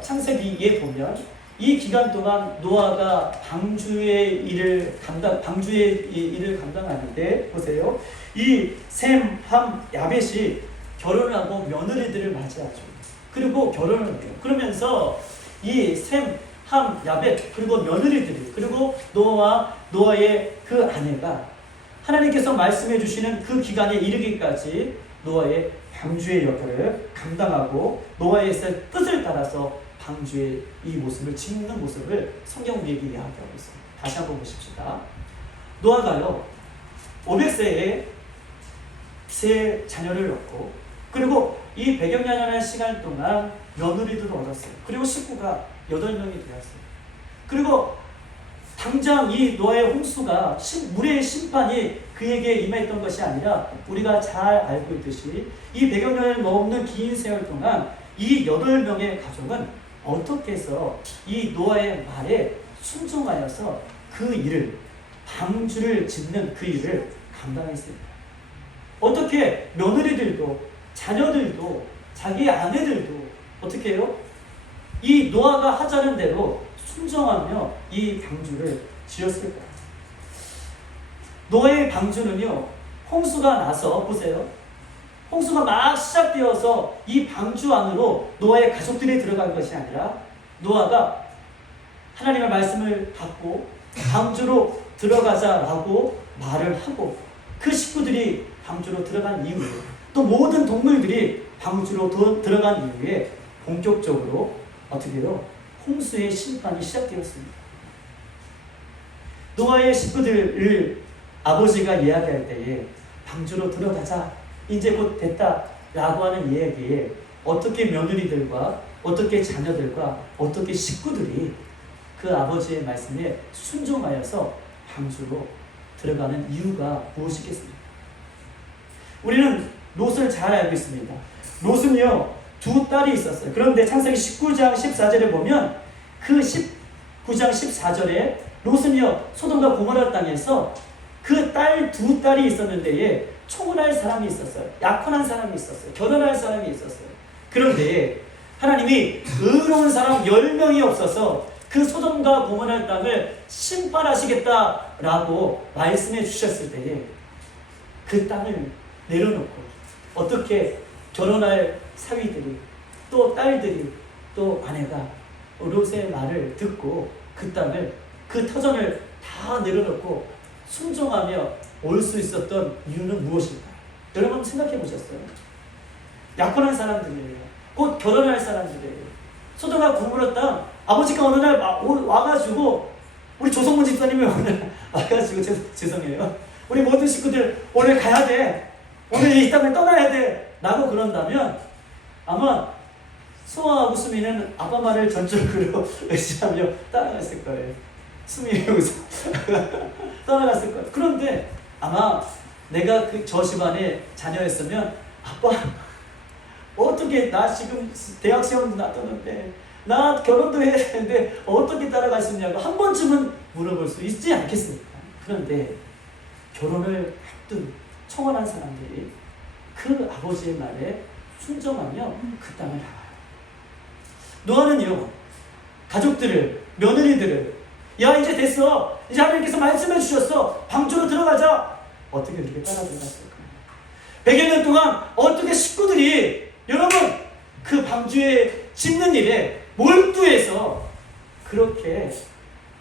창세기에 보면 이 기간 동안 노아가 방주의 일을 감당하는데 보세요. 이 셈, 함, 야벳이 결혼을 하고 며느리들을 맞이하죠. 그리고 결혼을 해요. 그러면서 이 셈, 함, 야벳 그리고 며느리들이 그리고 노아의 그 아내가 하나님께서 말씀해 주시는 그 기간에 이르기까지 노아의 방주의 역할을 감당하고 노아의 뜻을 따라서 방주의 이 모습을 짓는 모습을 성경 우리에게 이야기하고 있습니다. 다시 한번 보십시다. 노아가요 500세에 세 자녀를 낳고 그리고 이 100여 년이라는 시간 동안 며느리들을 얻었어요. 그리고 식구가 8명이 되었어요. 그리고 당장 이 노아의 홍수가 물의 심판이 그에게 임했던 것이 아니라 우리가 잘 알고 있듯이 이 100여 년을 넘는 긴 세월 동안 이 8명의 가족은 어떻게 해서 이 노아의 말에 순종하여서 그 일을 방주를 짓는 그 일을 감당했습니다. 어떻게 며느리들도 자녀들도 자기 아내들도 어떻게 해요? 이 노아가 하자는 대로 순종하며 이 방주를 지었을까요? 노아의 방주는요 홍수가 나서 보세요. 홍수가 막 시작되어서 이 방주 안으로 노아의 가족들이 들어간 것이 아니라 노아가 하나님의 말씀을 받고 방주로 들어가자라고 말을 하고 그 식구들이 방주로 들어간 이후에 또 모든 동물들이 방주로 들어간 이후에 본격적으로 어떻게 해요? 홍수의 심판이 시작되었습니다. 노아의 식구들을 아버지가 이야기할 때에 방주로 들어가자 이제 곧 됐다라고 하는 이야기에 어떻게 며느리들과 어떻게 자녀들과 어떻게 식구들이 그 아버지의 말씀에 순종하여서 방주로 들어가는 이유가 무엇이겠습니까? 우리는 롯을 잘 알고 있습니다. 롯은요 2딸이 있었어요. 그런데 창세기 19장 14절에 보면 그 19장 14절에 롯은요 소돔과 고모라 땅에서 그 2딸이 있었는데 초혼할 사람이 있었어요. 약혼한 사람이 있었어요. 결혼할 사람이 있었어요. 그런데 하나님이 의로운 사람 10명이 없어서 그 소돔과 고모라 땅을 심판하시겠다라고 말씀해 주셨을 때에 그 땅을 내려놓고 어떻게 결혼할 사위들이 또 딸들이 또 아내가 롯의 말을 듣고 그 땅을 그 터전을 다 내려놓고 순종하며 올 수 있었던 이유는 무엇일까요? 여러분 한번 생각해 보셨어요? 약혼한 사람들이에요. 곧 결혼할 사람들이에요. 소돔과 고모라 땅 아버지가 어느 날 와가지고 우리 조성문 집사님이 오늘 와가지고 죄송해요. 우리 모든 식구들 오늘 가야 돼. 오늘 이 땅을 떠나야 돼. 라고 그런다면 아마 수아하고 수미는 아빠 말을 전적으로 의지하며 따라갔을 거예요. 수미의 웃음 떠나갔을 거예요. 그런데 아마 내가 저 집안의 자녀였으면 아빠 어떻게 나 지금 대학 시험도 놨었는데 나 결혼도 해야 되는데 어떻게 따라갈 수 있냐고 한 번쯤은 물어볼 수 있지 않겠습니까? 그런데 결혼을 앞둔 청혼한 사람들이 그 아버지의 말에 순종하며 그 땅을 나가요. 노아는요, 가족들을, 며느리들을, 야 이제 됐어, 이제 하나님께서 말씀해 주셨어, 방주로 들어가자, 어떻게 그렇게 따라 들어갔을까요? 100여 년 동안 어떻게 식구들이 여러분 그 방주에 짓는 일에 몰두해서 그렇게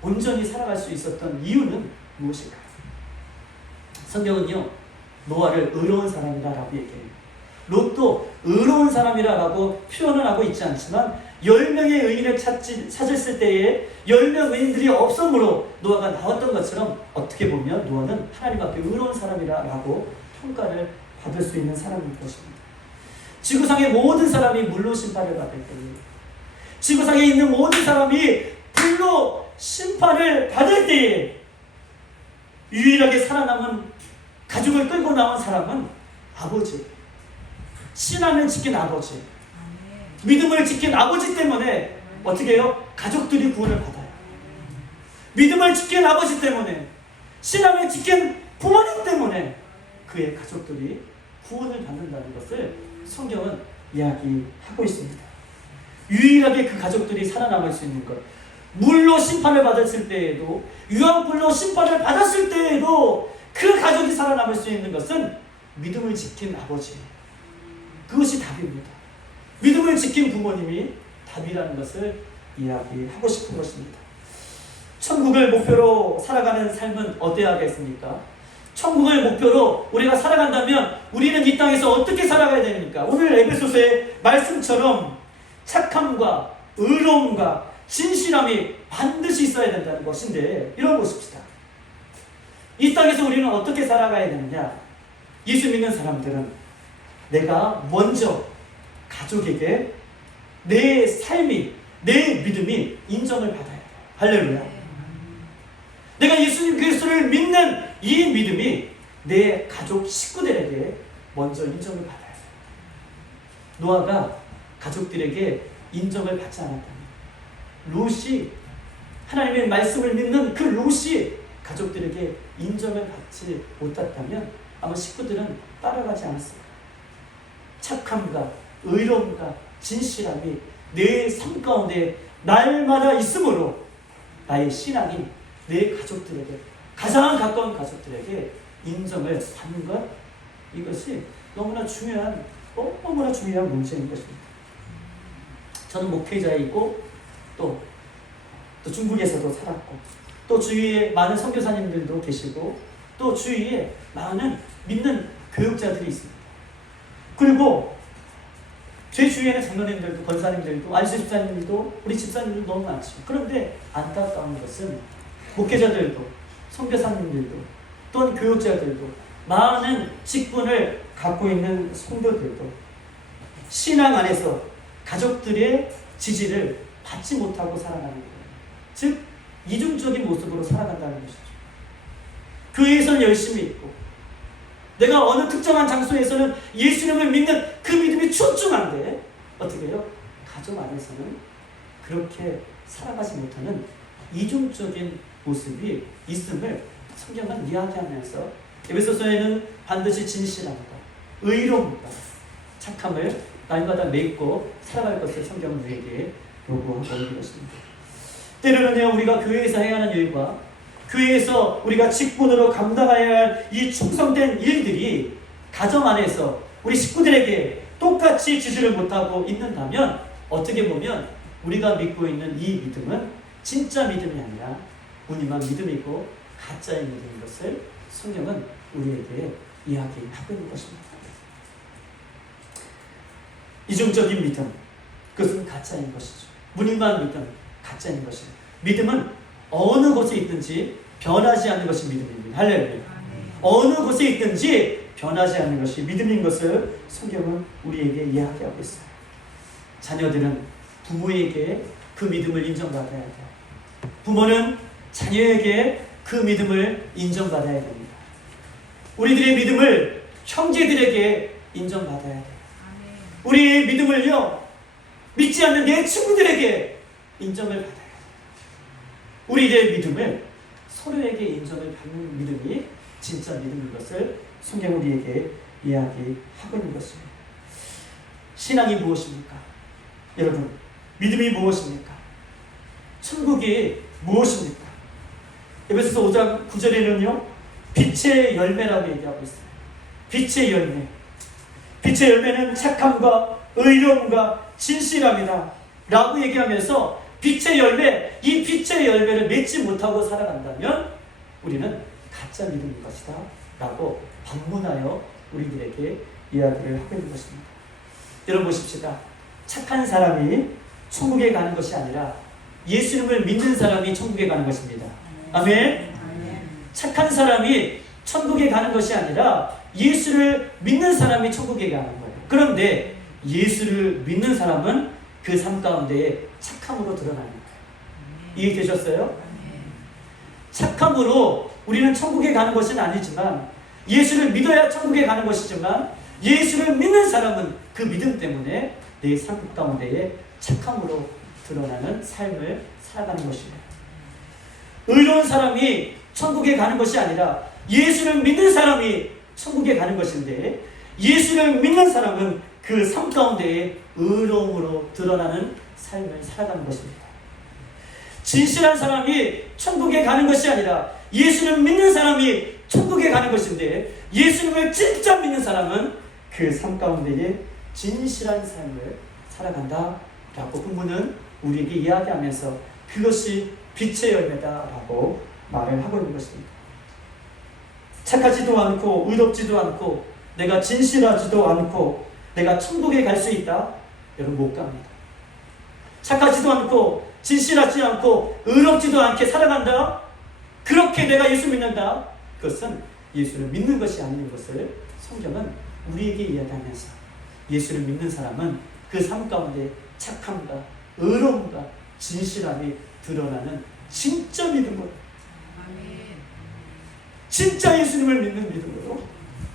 온전히 살아갈 수 있었던 이유는 무엇일까요? 성경은요, 노아를 의로운 사람이라고 얘기해요. 롯도 의로운 사람이라고 표현을 하고 있지 않지만 10명의 의인을 찾았을 때에 10명 의인들이 없으므로 노아가 나왔던 것처럼 어떻게 보면 노아는 하나님 앞에 의로운 사람이라고 평가를 받을 수 있는 사람일 것입니다. 지구상의 모든 사람이 물로 심판을 받을 때에, 지구상에 있는 모든 사람이 불로 심판을 받을 때에 유일하게 살아남은, 가족을 끌고 나온 사람은 아버지, 신앙을 지킨 아버지, 믿음을 지킨 아버지 때문에 어떻게 해요? 가족들이 구원을 받아요. 믿음을 지킨 아버지 때문에, 신앙을 지킨 부모님 때문에 그의 가족들이 구원을 받는다는 것을 성경은 이야기하고 있습니다. 유일하게 그 가족들이 살아남을 수 있는 것, 물로 심판을 받았을 때에도, 유황불로 심판을 받았을 때에도 그 가족이 살아남을 수 있는 것은 믿음을 지킨 아버지, 그것이 답입니다. 믿음을 지킨 부모님이 답이라는 것을 이야기하고 싶은 것입니다. 천국을 목표로 살아가는 삶은 어때야 하겠습니까? 천국을 목표로 우리가 살아간다면 우리는 이 땅에서 어떻게 살아가야 됩니까? 오늘 에베소서의 말씀처럼 착함과 의로움과 진실함이 반드시 있어야 된다는 것인데, 이런 보십시다. 이 땅에서 우리는 어떻게 살아가야 되느냐? 예수 믿는 사람들은 내가 먼저 가족에게 내 삶이, 내 믿음이 인정을 받아야 돼요. 할렐루야. 내가 예수님 그리스도를 믿는 이 믿음이 내 가족 식구들에게 먼저 인정을 받아야 돼요. 노아가 가족들에게 인정을 받지 않았다면, 롯이 하나님의 말씀을 믿는 그 롯이 가족들에게 인정을 받지 못했다면 아마 식구들은 따라가지 않았을 거예요. 착함과 의로움과 진실함이 내 삶 가운데 날마다 있으므로 나의 신앙이 내 가족들에게, 가장 가까운 가족들에게 인정을 받는 것, 이것이 너무나 중요한 문제인 것입니다. 저는 목회자이고 또 중국에서도 살았고, 또 주위에 많은 선교사님들도 계시고, 또 주위에 많은 믿는 교육자들이 있습니다. 그리고 제 주위에는 장로님들도, 권사님들도, 안수 집사님들도, 우리 집사님들도 너무 많죠. 그런데 안타까운 것은 목회자들도, 선교사님들도, 또는 교육자들도, 많은 직분을 갖고 있는 성도들도 신앙 안에서 가족들의 지지를 받지 못하고 살아가는 거예요. 즉 이중적인 모습으로 살아간다는 것이죠. 교회에서는 열심히 있고, 내가 어느 특정한 장소에서는 예수님을 믿는 그 믿음이 출중한데 어떻게 해요? 가족 안에서는 그렇게 살아가지 못하는 이중적인 모습이 있음을 성경은 이야기하면서 에베소서에는 반드시 진실함과 의로움과 착함을 날마다 맺고 살아갈 것을 성경은 우리에게 요구하고 있는 것입니다. 때로는 우리가 교회에서 해야 하는 일과 교회에서 우리가 직분으로 감당해야 할 이 충성된 일들이 가정 안에서 우리 식구들에게 똑같이 지지를 못하고 있는다면 어떻게 보면 우리가 믿고 있는 이 믿음은 진짜 믿음이 아니라 무늬만 믿음이고 가짜의 믿음인 것을 성경은 우리에게 이야기하고 있는 것입니다. 이중적인 믿음, 그것은 가짜인 것이죠. 무늬만 믿음, 가짜인 것입니다. 믿음은 어느 곳에 있든지 변하지 않는 것이 믿음입니다. 할렐루야. 어느 곳에 있든지 변하지 않는 것이 믿음인 것을 성경은 우리에게 이야기하고 있어요. 자녀들은 부모에게 그 믿음을 인정받아야 돼요. 부모는 자녀에게 그 믿음을 인정받아야 됩니다. 우리들의 믿음을 형제들에게 인정받아야 돼요. 우리의 믿음을요, 믿지 않는 내 친구들에게 인정을 받아요. 우리의 믿음을 서로에게 인정을 받는 믿음이 진짜 믿음인 것을 성경 우리에게 이야기하고 있는 것입니다. 신앙이 무엇입니까? 여러분, 믿음이 무엇입니까? 천국이 무엇입니까? 에베소서 5장 9절에는요, 빛의 열매라고 얘기하고 있어요. 빛의 열매. 빛의 열매는 착함과 의로움과 진실함이다 라고 얘기하면서 빛의 열매, 이 빛의 열매를 맺지 못하고 살아간다면 우리는 가짜 믿음인 것이다 라고 반문하여 우리들에게 이야기를 하고 있는 것입니다. 여러분 보십시다. 착한 사람이 천국에 가는 것이 아니라 예수님을 믿는 사람이 천국에 가는 것입니다. 아멘. 착한 사람이 천국에 가는 것이 아니라 예수를 믿는 사람이 천국에 가는 거예요. 그런데 예수를 믿는 사람은 그 삶 가운데에 착함으로 드러나는 거예요. 이해되셨어요? 착함으로 우리는 천국에 가는 것은 아니지만, 예수를 믿어야 천국에 가는 것이지만, 예수를 믿는 사람은 그 믿음 때문에 내 삶 가운데에 착함으로 드러나는 삶을 살아가는 것입니다. 의로운 사람이 천국에 가는 것이 아니라 예수를 믿는 사람이 천국에 가는 것인데, 예수를 믿는 사람은 그 삶 가운데에 의로움으로 드러나는 삶을 살아가는 것입니다. 진실한 사람이 천국에 가는 것이 아니라 예수를 믿는 사람이 천국에 가는 것인데, 예수님을 진짜 믿는 사람은 그 삶 가운데에 진실한 삶을 살아간다 라고 본문은 우리에게 이야기하면서 그것이 빛의 열매다라고 말을 하고 있는 것입니다. 착하지도 않고 의롭지도 않고 내가 진실하지도 않고 내가 천국에 갈 수 있다? 여러분, 못 갑니다. 착하지도 않고 진실하지 않고 의롭지도 않게 살아간다? 그렇게 내가 예수 믿는다? 그것은 예수를 믿는 것이 아닌 것을 성경은 우리에게 이야기하면서, 예수를 믿는 사람은 그 삶 가운데 착함과 의로움과 진실함이 드러나는 진짜 믿음으로, 진짜 예수님을 믿는 믿음으로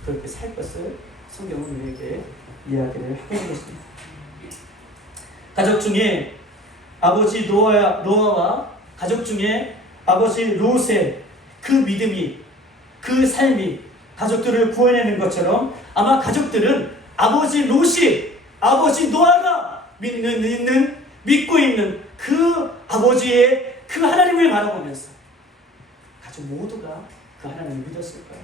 그렇게 살 것을 성경은 우리에게 이야기를 하고 있는 것입니다. 가족 중에 아버지 노아와 가족 중에 아버지 롯의 그 믿음이, 그 삶이 가족들을 구해내는 것처럼, 아마 가족들은 아버지 롯이, 아버지 노아가 믿고 있는 그 아버지의 그 하나님을 바라보면서 가족 모두가 그 하나님을 믿었을 거예요.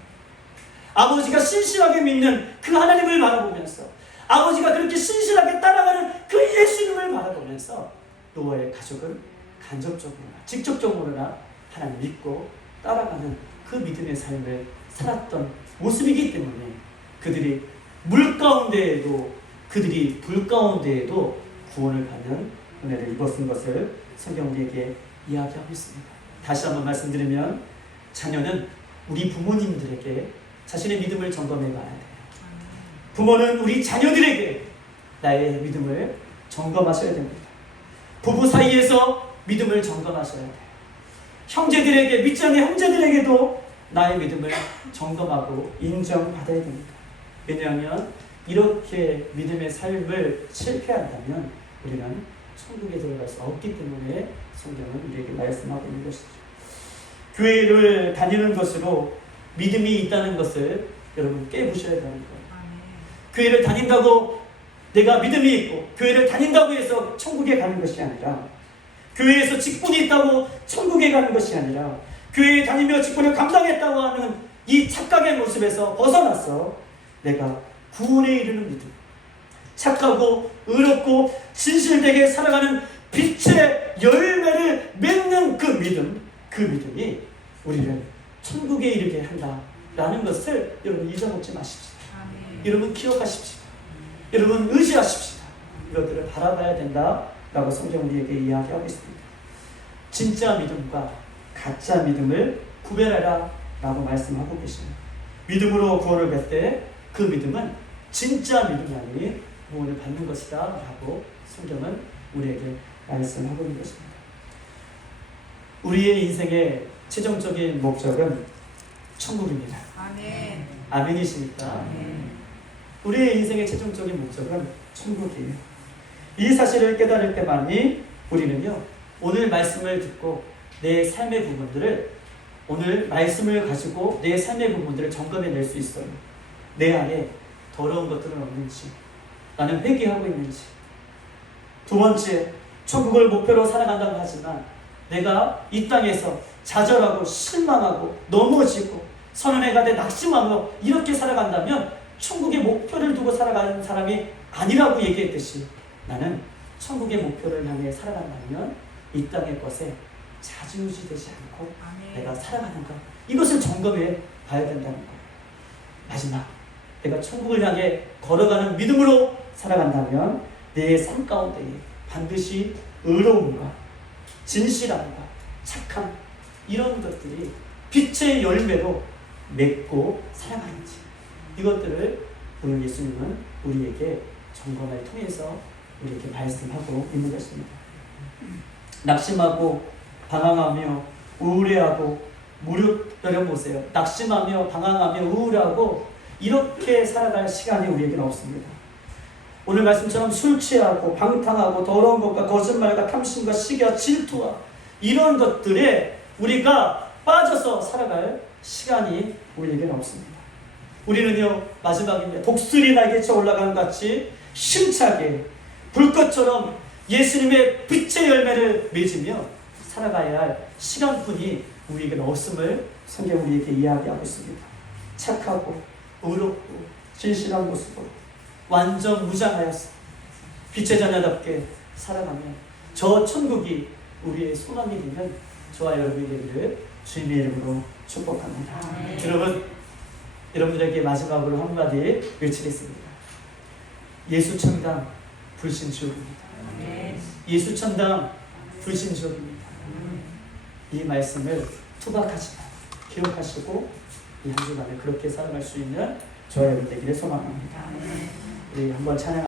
아버지가 신실하게 믿는 그 하나님을 바라보면서, 아버지가 그렇게 신실하게 따라가는 그 예수님을 바라보면서 노아의 가족은 간접적으로나 직접적으로나 하나님 믿고 따라가는 그 믿음의 삶을 살았던 모습이기 때문에 그들이 물 가운데에도, 그들이 불 가운데에도 구원을 받는 은혜를 입었은 것을 성경 우리에게 이야기하고 있습니다. 다시 한번 말씀드리면, 자녀는 우리 부모님들에게 자신의 믿음을 점검해 봐야 돼요. 부모는 우리 자녀들에게 나의 믿음을 점검하셔야 됩니다. 부부 사이에서 믿음을 점검하셔야 돼요. 형제들에게, 믿지 않는 형제들에게도 나의 믿음을 점검하고 인정받아야 됩니다. 왜냐하면 이렇게 믿음의 삶을 실패한다면 우리는 천국에 들어갈 수 없기 때문에 성경은 우리에게 말씀하고 있는 것이죠. 교회를 다니는 것으로 믿음이 있다는 것을 여러분 깨부셔야 되는 거예요. 교회를 다닌다고 내가 믿음이 있고, 교회를 다닌다고 해서 천국에 가는 것이 아니라, 교회에서 직분이 있다고 천국에 가는 것이 아니라, 교회에 다니며 직분을 감당했다고 하는 이 착각의 모습에서 벗어나서 내가 구원에 이르는 믿음, 착하고 의롭고 진실되게 살아가는 빛의 열매를 맺는 그 믿음, 그 믿음이 우리를 천국에 이르게 한다라는 것을 여러분 잊어먹지 마십시오. 여러분 기억하십시오. 여러분 의지하십시오. 이것들을 바라봐야 된다라고 성경 우리에게 이야기하고 있습니다. 진짜 믿음과 가짜 믿음을 구별하라 라고 말씀하고 계십니다. 믿음으로 구원을 맺되 그 믿음은 진짜 믿음이 아니니 구원을 받는 것이다 라고 성경은 우리에게 말씀하고 있는 것입니다. 우리의 인생의 최종적인 목적은 천국입니다. 아멘. 아멘이십니까? 아멘. 우리의 인생의 최종적인 목적은 천국이에요. 이 사실을 깨달을 때만이 우리는요, 오늘 말씀을 듣고 내 삶의 부분들을, 오늘 말씀을 가지고 내 삶의 부분들을 점검해낼 수 있어요. 내 안에 더러운 것들은 없는지, 나는 회개하고 있는지. 두 번째, 천국을 목표로 살아간다고 하지만 내가 이 땅에서 좌절하고 실망하고 넘어지고 선언에 가되 낙심하며 이렇게 살아간다면 천국의 목표를 두고 살아가는 사람이 아니라고 얘기했듯이, 나는 천국의 목표를 향해 살아간다면 이 땅의 것에 좌지우지 되지 않고 내가 살아가는가, 이것을 점검해 봐야 된다는 것. 마지막, 내가 천국을 향해 걸어가는 믿음으로 살아간다면 내 삶 가운데에 반드시 의로움과 진실함과 착함, 이런 것들이 빛의 열매로 맺고 살아가는지, 이것들을 오늘 예수님은 우리에게 점검을 통해서 이렇게 말씀하고 있는 것입니다. 낙심하고 방황하며 우울해하고 여러분 보세요. 낙심하며 방황하며 우울하고 이렇게 살아갈 시간이 우리에게는 없습니다. 오늘 말씀처럼 술 취하고 방탕하고 더러운 것과 거짓말과 탐심과 시기와 질투와 이런 것들에 우리가 빠져서 살아갈 시간이 우리에게는 없습니다. 우리는요, 마지막입니다. 독수리 날개쳐 올라가는 같이 힘차게 불꽃처럼 예수님의 빛의 열매를 맺으며 살아가야 할 시간뿐이 우리에게는 없음을 성경 우리에게 이야기하고 있습니다. 착하고 의롭고 진실한 모습으로 완전 무장하여서 빛의 자녀답게 살아가면 저 천국이 우리의 소망이 되는 저와 여러분이 되기를 주님의 이름으로 축복합니다. 여러분들에게 마지막으로 한마디 외치겠습니다. 예수 천당 불신지옥입니다. 예수 천당 불신지옥입니다. 이 말씀을 투박하지만 기억하시고 이 한 주간에 그렇게 살아갈 수 있는 저와 여러분 되기를 소망합니다. 우리 한번 찬양.